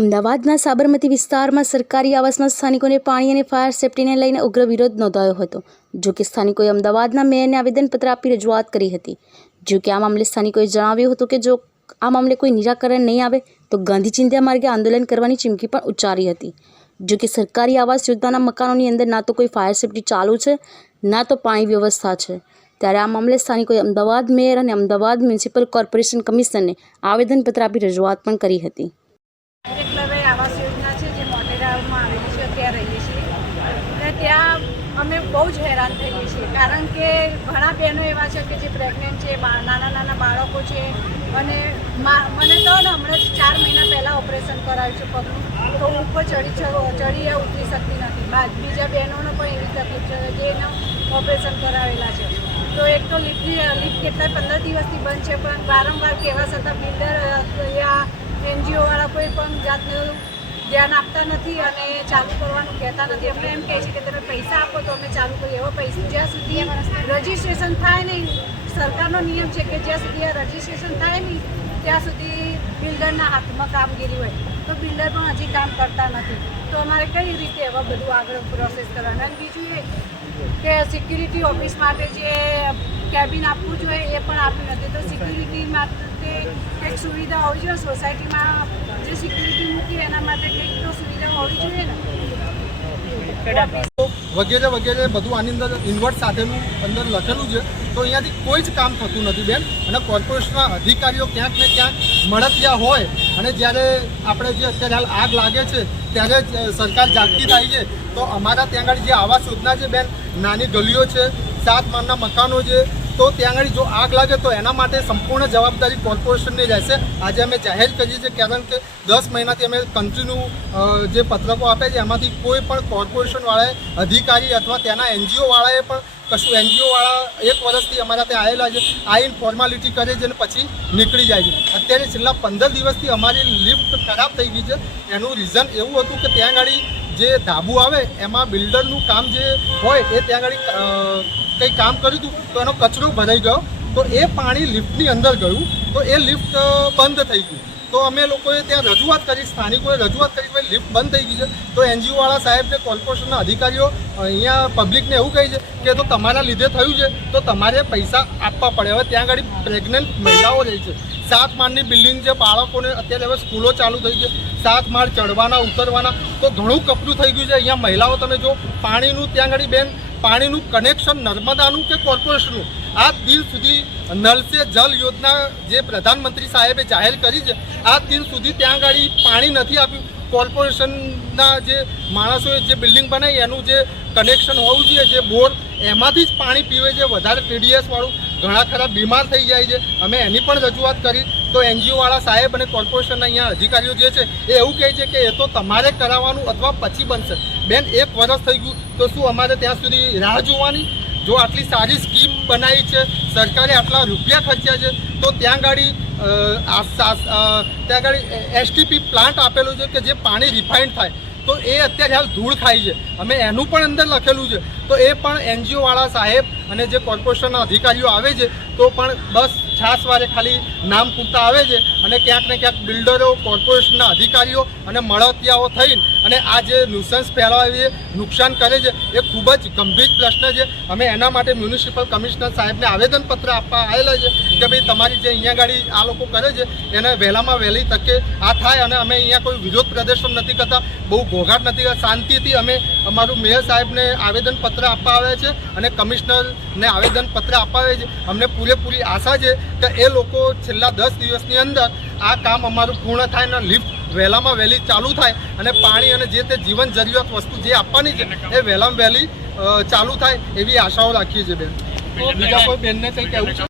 અમદાવાદના સાબરમતી વિસ્તારમાં સરકારી આવાસમાં સ્થાનિકોને પાણી અને ફાયર સેફટીને લઈને ઉગ્ર વિરોધ નોંધાયો હતો. જો કે સ્થાનિકોએ અમદાવાદના મેયરને આવેદનપત્ર આપી રજૂઆત કરી હતી. જો કે આ મામલે સ્થાનિકોએ જણાવ્યું હતું કે જો આ મામલે કોઈ નિરાકરણ નહીં આવે, તો ગાંધી ચિંધ્યા માર્ગે આંદોલન કરવાની ચીમકી પણ ઉચ્ચારી હતી. જો કે સરકારી આવાસ યોજનાના મકાનોની અંદર ના તો કોઈ ફાયર સેફટી ચાલુ છે, ના તો પાણી વ્યવસ્થા છે. ત્યારે આ મામલે સ્થાનિકોએ અમદાવાદ મેયર અને અમદાવાદ મ્યુનિસિપલ કોર્પોરેશન કમિશનને આવેદનપત્ર આપી રજૂઆત પણ કરી હતી એકલવ્ય આવાસ યોજના છે જે મોટેરામાં આવેલી છે ત્યાં રહીએ છીએ અને ત્યાં અમે બહુ જ હેરાન થઈએ છીએ. કારણ કે ઘણા બહેનો એવા છે કે જે પ્રેગ્નન્ટ છે નાના નાના બાળકો છે. અને મને તો હમણાં ચાર મહિના પહેલાં ઓપરેશન કરાવ્યું છે પગનું. તો ઉપર ચડી ચડી ઉતરી શકતી નથી. બીજા બહેનોને પણ એવી તકલીફ છે જે એનો ઓપરેશન કરાવેલા છે. તો એક તો લિફ્ટની લિફ્ટ કેટલાય પંદર દિવસથી બંધ છે, પણ વારંવાર કહેવા છતાં બિલ્ડર યા એનજીઓવાળા કોઈ પણ જાતનું ધ્યાન આપતા નથી અને ચાલુ કરવાનું કહેતા નથી. અમને એમ કહે છે કે તમે પૈસા આપો તો અમે ચાલુ કરીએ. એવા પૈસા, જ્યાં સુધી રજીસ્ટ્રેશન થાય નહીં, સરકારનો નિયમ છે કે જ્યાં સુધી આ રજીસ્ટ્રેશન થાય નહીં, ત્યાં સુધી બિલ્ડરના હાથમાં કામગીરી હોય. તો બિલ્ડર પણ હજી કામ કરતા નથી. તો અમારે કઈ રીતે એવા બધું આગળ પ્રોસેસ કરવાનું? અને બીજું એ કે સિક્યુરિટી ઓફિસ માટે જે કેબિન આપવું જોઈએ એ પણ આપ્યું નથી. તો સિક્યુરિટી માટે કંઈક સુવિધા હોવી જોઈએ સોસાયટીમાં જે સિક્યુરિટી મૂકી એના માટે કંઈક તો સુવિધા હોવી જોઈએ ને? વગેરે વગેરે બધું આની અંદર ઇન્વર્ટ સાથેનું અંદર લખેલું છે. તો અહીંયાથી કોઈ જ કામ થતું નથી બેન. અને કોર્પોરેશનના અધિકારીઓ ક્યાંક ને ક્યાંક મળતિયા હોય. અને જ્યારે આપણે જે અત્યારે હાલ આગ લાગે છે ત્યારે સરકાર જાગતી થાય છે. તો અમારા ત્યાં આગળ જે આવાસ યોજના છે, બેન, નાની ગલીઓ છે, સાત માળના મકાનો છે, તો ત્યાં આગળ જો આગ લાગે તો એના માટે સંપૂર્ણ જવાબદારી કોર્પોરેશનની રહેશે. આજે અમે જાહેર કરીએ છીએ, કારણ કે દસ મહિનાથી અમે કન્ટિન્યુ જે પત્રકો આપે છે, એમાંથી કોઈ પણ કોર્પોરેશનવાળાએ, અધિકારી અથવા ત્યાંના એનજીઓવાળાએ પણ કશું એનજીઓવાળા એક વર્ષથી અમારા ત્યાં આવેલા છે આવીને ફોર્માલિટી કરે છે અને પછી નીકળી જાય છે. અત્યારે છેલ્લા પંદર દિવસથી અમારી લિફ્ટ ખરાબ થઈ ગઈ છે. એનું રીઝન એવું હતું કે ત્યાં આગળ જે ધાબુ આવે, એમાં બિલ્ડરનું કામ જે હોય એ ત્યાં આગળ કંઈ કામ કર્યું હતું, તો એનો કચરો ભરાઈ ગયો. તો એ પાણી લિફ્ટની અંદર ગયું, તો એ લિફ્ટ બંધ થઈ ગયું. તો અમે લોકોએ ત્યાં રજૂઆત કરી, સ્થાનિકોએ રજૂઆત કરી કે લિફ્ટ બંધ થઈ ગઈ છે. તો એનજીઓવાળા સાહેબને કોર્પોરેશનના અધિકારીઓ અહીંયા પબ્લિકને એવું કહે છે કે તો તમારા લીધે થયું છે, તો તમારે પૈસા આપવા પડે. હવે ત્યાં આગળ પ્રેગ્નન્ટ મહિલાઓ રહી છે. સાત માળની બિલ્ડિંગ છે, બાળકોને અત્યારે હવે સ્કૂલો ચાલુ થઈ છે સાત માળ ચડવાના, ઉતરવાના, તો ઘણું કપરું થઈ ગયું છે. અહીંયા મહિલાઓ તમે જો, પાણીનું ત્યાં આગળ બેન પાણીનું કનેક્શન નર્મદાનું કે કોર્પોરેશનનું આ દિન સુધી નલ જલ યોજના જે પ્રધાનમંત્રી સાહેબે જાહેર કરી છે, આ દિન સુધી ત્યાં આગળ પાણી નથી આપ્યું. કોર્પોરેશનના જે માણસોએ જે બિલ્ડિંગ બનાવી, એનું જે કનેક્શન હોવું જોઈએ, જે બોર, એમાંથી જ પાણી પીવે છે વધારે ટીડીએસ વાળું. ઘણા ખરા બીમાર થઈ જાય છે. અમે એની પણ રજૂઆત કરી. તો એનજીઓવાળા સાહેબ અને કોર્પોરેશનના અહીંયા અધિકારીઓ જે છે, એ એવું કહે છે કે એ તો તમારે કરાવવાનું અથવા પછી બનશે. બેન, એક વર્ષ થઈ ગયું. તો શું અમારે ત્યાં સુધી રાહ જોવાની? જો આટલી સારી સ્કીમ બનાવી છે, સરકારે આટલા રૂપિયા ખર્ચ્યા છે, તો ત્યાં ગાડી ત્યાં ગાડી એસટીપી પ્લાન્ટ આપેલું છે કે જે પાણી રિફાઇન્ડ થાય. તો એ અત્યારે હાલ ધૂળ ખાય છે. અમે એનું પણ અંદર લખેલું છે. તો એ પણ એનજીઓવાળા સાહેબ અને જે કોર્પોરેશનના અધિકારીઓ આવે છે, તો પણ બસ છાસવારે ખાલી નામ પૂરતા આવે છે અને ક્યાંક ને ક્યાંક બિલ્ડરો કોર્પોરેશનના અધિકારીઓ અને મળતિયાઓ થઈને અને આ જે ન્યુસન્સ ફેલાવી નુકસાન કરે છે, એ ખૂબ જ ગંભીર પ્રશ્ન છે. અમે એના માટે મ્યુનિસિપલ કમિશનર સાહેબને આવેદનપત્ર આપવા આવેલા છે કે ભાઈ તમારી જે અહીંયા ગાડી આ લોકો કરે છે, એને વહેલામાં વહેલી તકે આ થાય અને અમે અહીંયા કોઈ વિરોધ પ્રદર્શન નથી કરતા, બહુ ઘોઘાટ નથી કરતા. શાંતિથી અમે અમારું મેયર સાહેબને આવેદનપત્ર આપવા આવ્યા છે અને કમિશનરને આવેદનપત્ર આપવા આવે છે. અમને પૂરેપૂરી આશા છે કે એ લોકો છેલ્લા દસ દિવસની અંદર આ કામ અમારું પૂર્ણ થાય અને લિફ્ટ વહેલામાં વહેલી ચાલુ થાય અને પાણી અને જે તે જીવન જરૂરિયાત વસ્તુ જે આપવાની છે, એ વહેલામાં વહેલી ચાલુ થાય એવી આશાઓ રાખીએ છીએ બેન. બીજા કોઈ બેનને કંઈ કહેવું છે?